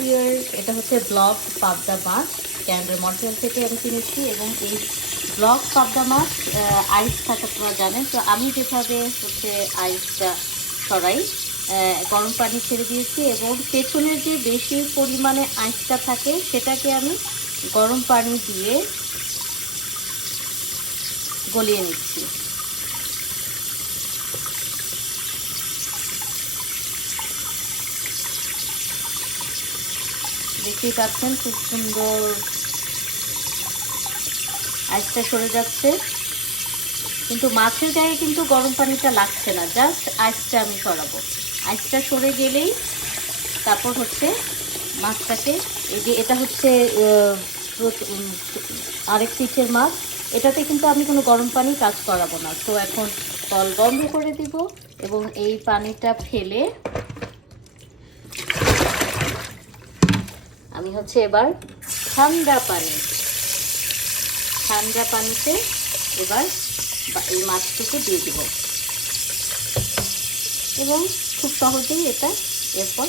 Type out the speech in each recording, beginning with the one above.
Deer, এটা হচ্ছে block পাবদা মাছ, ক্যানাডার মন্ট্রিয়াল থেকে আমি কিনেছি। এবং এই ব্লক পাবদা মাছ আইস থাকে আপনারা জানেন। তো আমি যেভাবে হচ্ছে আইসটা সরাই, গরম পানি ছেড়ে দিয়েছি এবং পেছনের যে বেশি পরিমাণে আইসটা থাকে সেটাকে আমি গরম পানি দিয়ে গলিয়ে নিচ্ছি। দেখতেই পাচ্ছেন খুব সুন্দর আইসটা সরে যাচ্ছে, কিন্তু মাছের গায়ে কিন্তু গরম পানিটা লাগছে না, জাস্ট আইসটা আমি সরাবো। আইসটা সরে গেলেই তারপর হচ্ছে মাছটাকে, এই যে এটা হচ্ছে আরেক পিসের মাছ, এটাতে কিন্তু আমি কোনো গরম পানি কাজ করাবো না। তো এখন কল বন্ধ করে দিব এবং এই পানিটা ফেলে আমি হচ্ছে এবার ঠান্ডা পানিতে এবার এই মাছটুকু দিয়ে দিব এবং খুব সহজেই এটা এরপর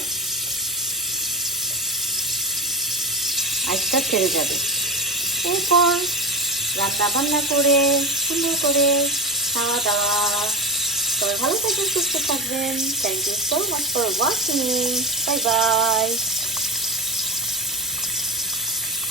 আইসটা ছেড়ে যাবে। এরপর রান্না বান্না করে সুন্দর করে খাওয়া দাওয়া। সবাই ভালো থাকবেন, সুস্থ থাকবেন। Thank you so much for watching. Bye by.